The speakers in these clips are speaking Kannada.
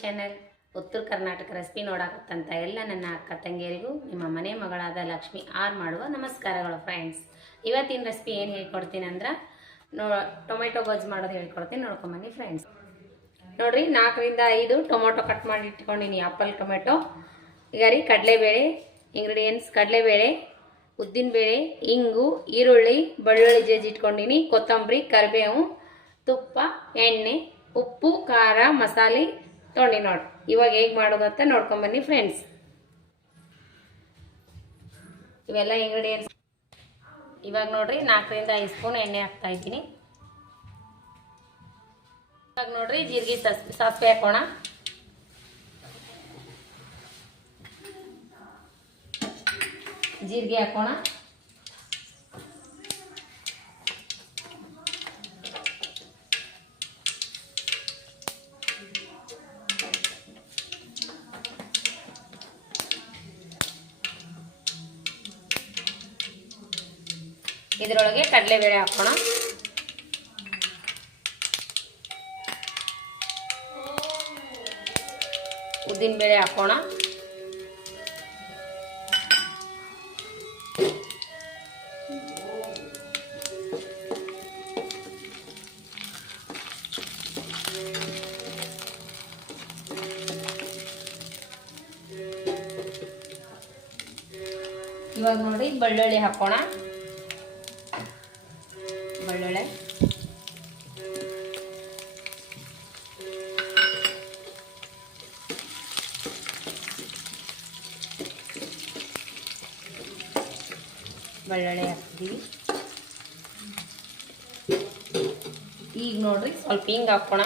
ಚಾನೆಲ್ ಉತ್ತರ ಕರ್ನಾಟಕ ರೆಸಿಪಿ ನೋಡಕತ್ತಂತ ಎಲ್ಲ ನನ್ನ ಅಕ್ಕ ತಂಗಿಯರಿಗೂ ನಿಮ್ಮ ಮನೆ ಮಗಳಾದ ಲಕ್ಷ್ಮಿ ಆರ್ ಮಾಡುವ ನಮಸ್ಕಾರಗಳು ಫ್ರೆಂಡ್ಸ್. ಇವತ್ತಿನ ರೆಸಿಪಿ ಏನು ಹೇಳ್ಕೊಡ್ತೀನಿ ಅಂದ್ರೆ ಟೊಮೆಟೊ ಗೊಜ್ಜು ಮಾಡೋದು ಹೇಳ್ಕೊಡ್ತೀನಿ, ನೋಡ್ಕೊಂಬನ್ನಿ ಫ್ರೆಂಡ್ಸ್. ನೋಡ್ರಿ 4 ರಿಂದ 5 ಟೊಮೊಟೊ ಕಟ್ ಮಾಡಿ ಇಟ್ಕೊಂಡಿನಿ. Apple tomato. ಈಗ ರೀ ಕಡಲೆಬೇಳೆ ಇಂಗ್ರೀಡಿಯೆಂಟ್ಸ್: ಕಡಲೆಬೇಳೆ, ಉದ್ದಿನಬೇಳೆ, ಇಂಗು, ಈರುಳ್ಳಿ, ಬೆಳ್ಳುಳ್ಳಿ ಜಜ್ಜಿ ಇಟ್ಕೊಂಡಿನಿ, ಕೊತ್ತಂಬರಿ, ಕರಿಬೇವು, ತುಪ್ಪ, ಎಣ್ಣೆ, ಉಪ್ಪು, ಖಾರ, ಮಸಾಲೆ ತೊಗೊಂಡು ನೋಡಿ. ಇವಾಗ ಹೇಗೆ ಮಾಡೋದಂತ ನೋಡ್ಕೊಂಬನ್ನಿ ಫ್ರೆಂಡ್ಸ್. ಇವೆಲ್ಲ ಇಂಗ್ರೀಡಿಯೆಂಟ್ಸ್. ಇವಾಗ ನೋಡ್ರಿ 4 ರಿಂದ 5 ಸ್ಪೂನ್ ಎಣ್ಣೆ ಹಾಕ್ತಾ ಇದ್ದೀನಿ. ಇವಾಗ ನೋಡ್ರಿ ಜೀರಿಗೆ ಸಾಸಿವೆ ಹಾಕೋಣ. ಜೀರಿಗೆ ಹಾಕೋಣ. ಇದರೊಳಗೆ ಕಡಲೆಬೇಳೆ ಹಾಕೋಣ. ಉದ್ದಿನಬೇಳೆ ಹಾಕೋಣ. ಇವಾಗ ನೋಡಿ ಬೆಳ್ಳುಳ್ಳಿ ಹಾಕೋಣ. ಬೆಳ್ಳುಳ್ಳಿ ಹಾಕ್ತೀವಿ. ಈಗ ನೋಡ್ರಿ ಸ್ವಲ್ಪ ಹಿಂಗೆ ಹಾಕೋಣ.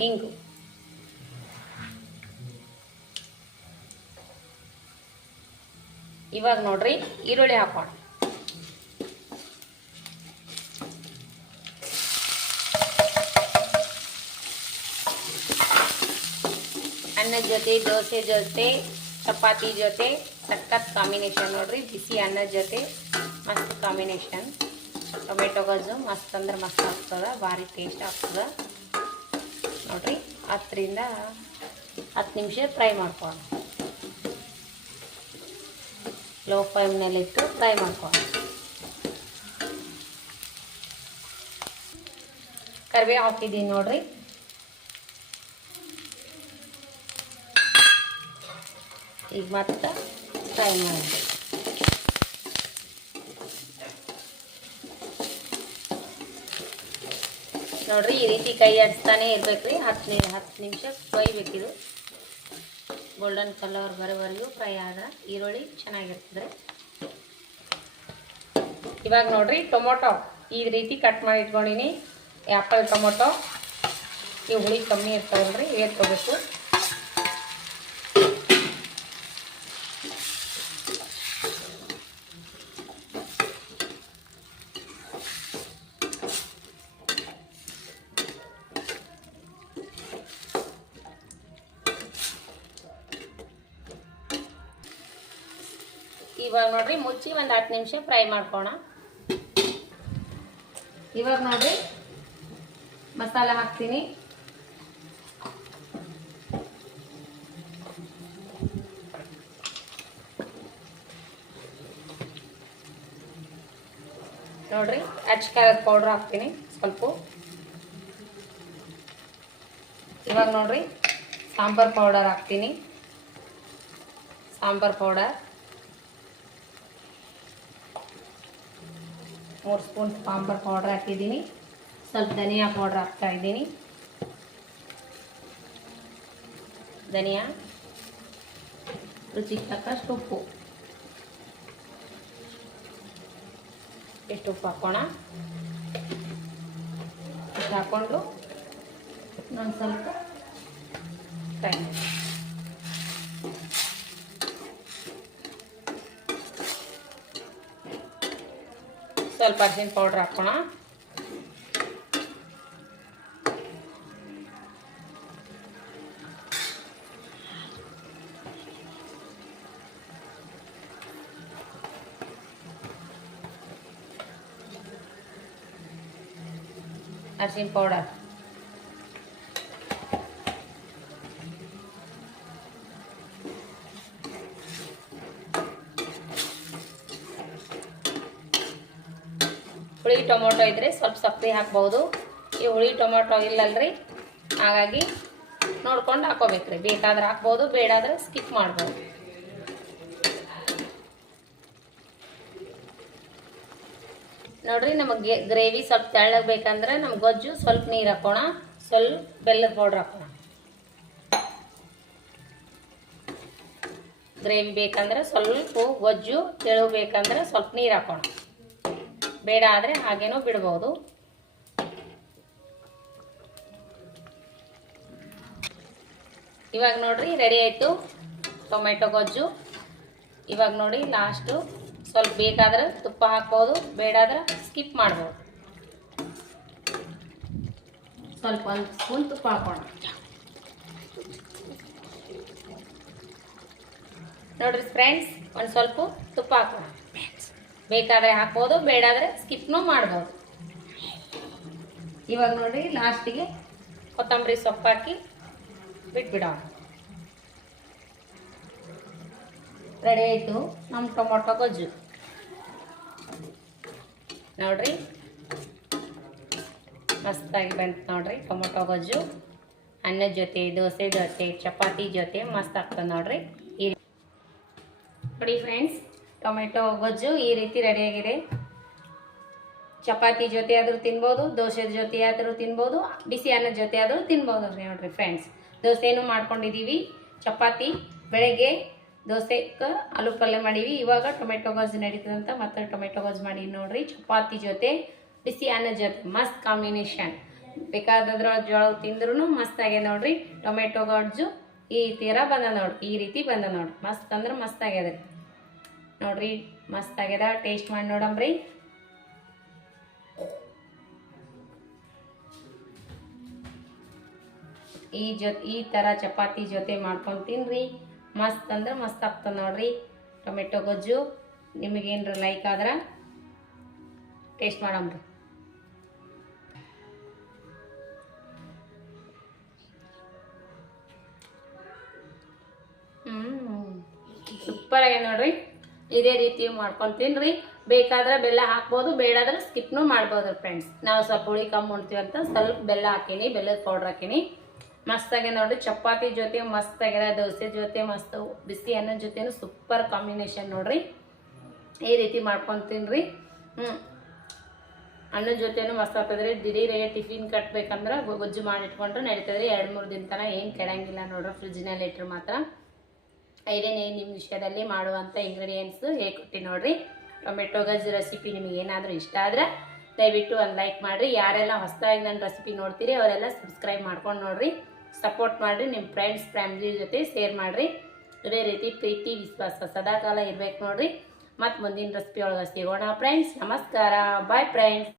ಹಿಂಗು ಇವಾಗ ನೋಡ್ರಿ ಈರುಳ್ಳಿ ಹಾಕೋಣ. ಅನ್ನದ ಜೊತೆ, ದೋಸೆ ಜೊತೆ, ಚಪಾತಿ ಜೊತೆ ಸಖತ್ ಕಾಂಬಿನೇಷನ್ ನೋಡ್ರಿ. ಬಿಸಿ ಅನ್ನದ ಜೊತೆ ಮಸ್ತ್ ಕಾಂಬಿನೇಷನ್. ಟೊಮೆಟೊ ಗೊಜ್ಜು ಮಸ್ತ್ ಅಂದ್ರೆ ಮಸ್ತ್ ಆಗ್ತದೆ, ಭಾರಿ ಟೇಸ್ಟ್ ಆಗ್ತದೆ ನೋಡ್ರಿ. 10 ರಿಂದ 10 ನಿಮಿಷ ಫ್ರೈ ಮಾಡ್ಕೊಳ್ಳೋಣ. ಲೋ ಫ್ಲೇಮ್ನಲ್ಲಿಟ್ಟು ಫ್ರೈ ಮಾಡ್ಕೊಳ್ಳೋಣ. ಕರಿಬೇವು ಹಾಕಿದ್ದೀನಿ ನೋಡ್ರಿ. ಈಗ ಮತ್ತೆ ಫ್ರೈ ಮಾಡಿ ನೋಡ್ರಿ. ಈ ರೀತಿ ಕೈ ಆಡಿಸ್ತಾನೆ ಇರ್ಬೇಕ್ರಿ. 10 ನಿಮಿಷ ಕೊಯ್ಬೇಕಿದು. ಗೋಲ್ಡನ್ ಕಲರ್ ಬರೋವರೆಗೂ ಫ್ರೈ ಆದ್ರೆ ಈರುಳ್ಳಿ ಚೆನ್ನಾಗಿರ್ತದೆ. ಇವಾಗ ನೋಡ್ರಿ ಟೊಮೊಟೊ ಈ ರೀತಿ ಕಟ್ ಮಾಡಿ ಇಟ್ಕೊಂಡಿನಿ. ಆ್ಯಪಲ್ ಟೊಮೊಟೊ ಇವು ಹುಳಿ ಕಮ್ಮಿ ಇರ್ತಾವಲ್ರಿ, ಏರ್ಕೋಬೇಕು. ಇವಾಗ ನೋಡ್ರಿ ಮುಚ್ಚಿ ಒಂದು 10 ನಿಮಿಷ ಫ್ರೈ ಮಾಡ್ಕೋಣ. ಇವಾಗ ನೋಡ್ರಿ ಮಸಾಲೆ ಹಾಕ್ತೀನಿ. ನೋಡ್ರಿ ಅಚ್ಚಕಾರದ ಪೌಡ್ರ್ ಹಾಕ್ತೀನಿ ಸ್ವಲ್ಪ. ಇವಾಗ ನೋಡ್ರಿ ಸಾಂಬಾರ್ ಪೌಡರ್ ಹಾಕ್ತೀನಿ. Sambar powder 3 spoon sambar powder ಹಾಕಿದ್ದೀನಿ. ಸ್ವಲ್ಪ ಧನಿಯಾ ಪೌಡರ್ ಹಾಕ್ತಾ ಇದ್ದೀನಿ. ಧನಿಯಾ, ರುಚಿಗೆ ತಕ್ಕಷ್ಟು ಉಪ್ಪು. ಎಷ್ಟು ಉಪ್ಪು ಹಾಕೋಣ. ಇಷ್ಟು ಹಾಕ್ಕೊಂಡು ನಾನು ಸ್ವಲ್ಪ ಫ್ರೈ ಮಾಡಿ. ಸ್ವಲ್ಪ ಅರಿಶಿನ ಪೌಡ್ರ್ ಹಾಕೋಣ. ಅರಿಶಿನ ಪೌಡರ್, ಹುಳಿ ಟೊಮೊಟೊ ಇದ್ದರೆ ಸ್ವಲ್ಪ ಸಕ್ಕರೆ ಹಾಕ್ಬೋದು. ಈ ಹುಳಿ ಟೊಮೊಟೊ ಇಲ್ಲಲ್ರಿ, ಹಾಗಾಗಿ ನೋಡ್ಕೊಂಡು ಹಾಕೋಬೇಕ್ರಿ. ಬೇಕಾದ್ರೆ ಹಾಕ್ಬೋದು, ಬೇಡಾದ್ರೆ ಸ್ಕಿಪ್ ಮಾಡ್ಬೋದು. ನೋಡ್ರಿ, ನಮಗೆ ಗ್ರೇವಿ ಸ್ವಲ್ಪ ತೆಳ್ಳಗೆ ಬೇಕಂದ್ರೆ ನಮ್ಗೆ ಗೊಜ್ಜು ಸ್ವಲ್ಪ ನೀರು ಹಾಕೋಣ, ಸ್ವಲ್ಪ ಬೆಲ್ಲದ ಪೌಡ್ರ್ ಹಾಕೋಣ. ಗ್ರೇವಿ ಬೇಕಂದ್ರೆ ಸ್ವಲ್ಪ, ಗೊಜ್ಜು ತೆಳು ಬೇಕಂದ್ರೆ ಸ್ವಲ್ಪ ನೀರು ಹಾಕೋಣ. ಬೇಡ ಆದರೆ ಹಾಗೇನೂ ಬಿಡ್ಬೋದು. ಇವಾಗ ನೋಡ್ರಿ ರೆಡಿ ಆಯಿತು ಟೊಮೆಟೊ ಗೊಜ್ಜು. ಇವಾಗ ನೋಡಿ ಲಾಸ್ಟು ಸ್ವಲ್ಪ ಬೇಕಾದ್ರೆ ತುಪ್ಪ ಹಾಕ್ಬೋದು, ಬೇಡಾದ್ರೆ ಸ್ಕಿಪ್ ಮಾಡ್ಬೋದು. ಸ್ವಲ್ಪ ಒಂದು ಸ್ಪೂನ್ ತುಪ್ಪ ಹಾಕೋಣ. ನೋಡ್ರಿ ಫ್ರೆಂಡ್ಸ್, ಒಂದು ಸ್ವಲ್ಪ ತುಪ್ಪ ಹಾಕೋಣ. ಬೇಕಾದರೆ ಹಾಕ್ಬೋದು, ಬೇಡಾದರೆ ಸ್ಕಿಪ್ನೂ ಮಾಡ್ಬೋದು. ಇವಾಗ ನೋಡ್ರಿ ಲಾಸ್ಟಿಗೆ ಕೊತ್ತಂಬರಿ ಸೊಪ್ಪು ಹಾಕಿ ಬಿಟ್ಬಿಡೋಣ. ರೆಡಿ ಆಯಿತು ನಮ್ಮ ಟೊಮೊಟೊ ಗೊಜ್ಜು. ನೋಡ್ರಿ ಮಸ್ತಾಗಿ ಬಂತು ನೋಡ್ರಿ ಟೊಮೊಟೊ ಗೊಜ್ಜು. ಅನ್ನದ ಜೊತೆ, ದೋಸೆ ಜೊತೆ, ಚಪಾತಿ ಜೊತೆ ಮಸ್ತ್ ಆಗ್ತದೆ ನೋಡ್ರಿ. ನೋಡಿ ಫ್ರೆಂಡ್ಸ್, ಟೊಮೆಟೊ ಗೊಜ್ಜು ಈ ರೀತಿ ರೆಡಿಯಾಗಿದೆ. ಚಪಾತಿ ಜೊತೆ ಆದರೂ ತಿನ್ಬೋದು, ದೋಸೆ ಜೊತೆ ಆದರೂ ತಿನ್ಬೋದು, ಬಿಸಿ ಅನ್ನದ ಜೊತೆ ಆದರೂ ತಿನ್ಬೋದು ನೋಡ್ರಿ ಫ್ರೆಂಡ್ಸ್. ದೋಸೆನೂ ಮಾಡ್ಕೊಂಡಿದ್ದೀವಿ. ಚಪಾತಿ ಬೆಳಗ್ಗೆ ದೋಸೆಗೆ ಆಲೂ ಪಲ್ಯ ಮಾಡೀವಿ. ಇವಾಗ ಟೊಮೆಟೊ ಗೊಜ್ಜು ನಡೀತದಂತ ಮತ್ತೆ ಟೊಮೆಟೊ ಗೊಜ್ಜು ಮಾಡೀವಿ ನೋಡ್ರಿ. ಚಪಾತಿ ಜೊತೆ, ಬಿಸಿ ಅನ್ನದ ಜೊತೆ ಮಸ್ತ್ ಕಾಂಬಿನೇಷನ್. ಬೇಕಾದ್ರೊಳಗೆ ಜೋಳ ತಿಂದ್ರೂ ಮಸ್ತ್ ಆಗ್ಯದ ನೋಡ್ರಿ. ಟೊಮೆಟೊ ಗೊಜ್ಜು ಈ ತೀರ ಬಂದ ನೋಡ್ರಿ, ಈ ರೀತಿ ಬಂದ ನೋಡ್ರಿ. ಮಸ್ತ್ ಅಂದ್ರೆ ಮಸ್ತ್ ಆಗ್ಯದ ನೋಡ್ರಿ, ಮಸ್ತ್ ಆಗ್ಯದ. ಟೇಸ್ಟ್ ಮಾಡಿ ನೋಡಮ್ರಿ. ಈ ಥರ ಚಪಾತಿ ಜೊತೆ ಮಾಡ್ಕೊಂಡು ತಿನ್ರಿ, ಮಸ್ತ್ ಅಂದ್ರೆ ಮಸ್ತ್ ಆಗ್ತದೆ ನೋಡ್ರಿ ಟೊಮೆಟೊ ಗೊಜ್ಜು. ನಿಮಗೇನ್ರ ಲೈಕ್ ಆದ್ರೆ ಟೇಸ್ಟ್ ಮಾಡಮ್ರಿ. ಸೂಪರ್ ಆಗಿದೆ ನೋಡ್ರಿ. ಇದೇ ರೀತಿ ಮಾಡ್ಕೊಂಡು ತಿನ್ರಿ. ಬೇಕಾದ್ರೆ ಬೆಲ್ಲ ಹಾಕ್ಬೋದು, ಬೇಡಾದ್ರೆ ಸ್ಕಿಪ್ನೂ ಮಾಡ್ಬೋದು ಫ್ರೆಂಡ್ಸ್. ನಾವು ಸ್ವಲ್ಪ ಹುಳಿ ಕಮ್ಮಿ ಉಣ್ತೀವಿ ಅಂತ ಸ್ವಲ್ಪ ಬೆಲ್ಲ ಹಾಕೀನಿ, ಬೆಲ್ಲದ ಪೌಡ್ರ್ ಹಾಕೀನಿ. ಮಸ್ತಾಗಿದೆ ನೋಡ್ರಿ. ಚಪಾತಿ ಜೊತೆ ಮಸ್ತಾಗಿದೆ, ದೋಸೆ ಜೊತೆ ಮಸ್ತ್, ಬಿಸಿ ಅನ್ನದ ಜೊತೆನೂ ಸೂಪರ್ ಕಾಂಬಿನೇಷನ್ ನೋಡ್ರಿ. ಈ ರೀತಿ ಮಾಡ್ಕೊಂಡು ತಿನ್ರಿ. ಅನ್ನದ ಜೊತೆನೂ ಮಸ್ತ್ ಆಗ್ತದ್ರಿ. ದಿಢೀರಾಗೆ ಟಿಫಿನ್ ಕಟ್ಟಬೇಕಂದ್ರೆ ಗೊಜ್ಜು ಮಾಡಿಟ್ಕೊಂಡ್ರೆ ನಡೀತದ್ರಿ. 2-3 ದಿನ ತನಕ ಏನು ಕೆಡಂಗಿಲ್ಲ ನೋಡ್ರಿ, ಫ್ರಿಜ್ನಲ್ಲಿ ಇಟ್ಟರೆ ಮಾತ್ರ. ಐದೇ ನಿಮಿಷದಲ್ಲಿ ಮಾಡುವಂಥ ಇಂಗ್ರೀಡಿಯೆಂಟ್ಸು ಹೇಳ್ಕೊಡ್ತೀನಿ ನೋಡ್ರಿ. ಟೊಮೆಟೊ ಗೊಜ್ಜು ರೆಸಿಪಿ ನಿಮಗೆ ಏನಾದರೂ ಇಷ್ಟ ಆದರೆ ದಯವಿಟ್ಟು ಒಂದು ಲೈಕ್ ಮಾಡಿರಿ. ಯಾರೆಲ್ಲ ಹೊಸದಾಗಿ ನನ್ನ ರೆಸಿಪಿ ನೋಡ್ತೀರಿ ಅವರೆಲ್ಲ ಸಬ್ಸ್ಕ್ರೈಬ್ ಮಾಡ್ಕೊಂಡು ನೋಡಿರಿ, ಸಪೋರ್ಟ್ ಮಾಡಿರಿ. ನಿಮ್ಮ ಫ್ರೆಂಡ್ಸ್ ಫ್ಯಾಮಿಲಿ ಜೊತೆ ಶೇರ್ ಮಾಡಿರಿ. ಇದೇ ರೀತಿ ಪ್ರೀತಿ ವಿಶ್ವಾಸ ಸದಾಕಾಲ ಇರ್ಬೇಕು ನೋಡ್ರಿ. ಮತ್ತು ಮುಂದಿನ ರೆಸಿಪಿ ಒಳಗೆ ಸಿಗೋಣ ಫ್ರೆಂಡ್ಸ್. ನಮಸ್ಕಾರ, ಬಾಯ್ ಫ್ರೆಂಡ್ಸ್.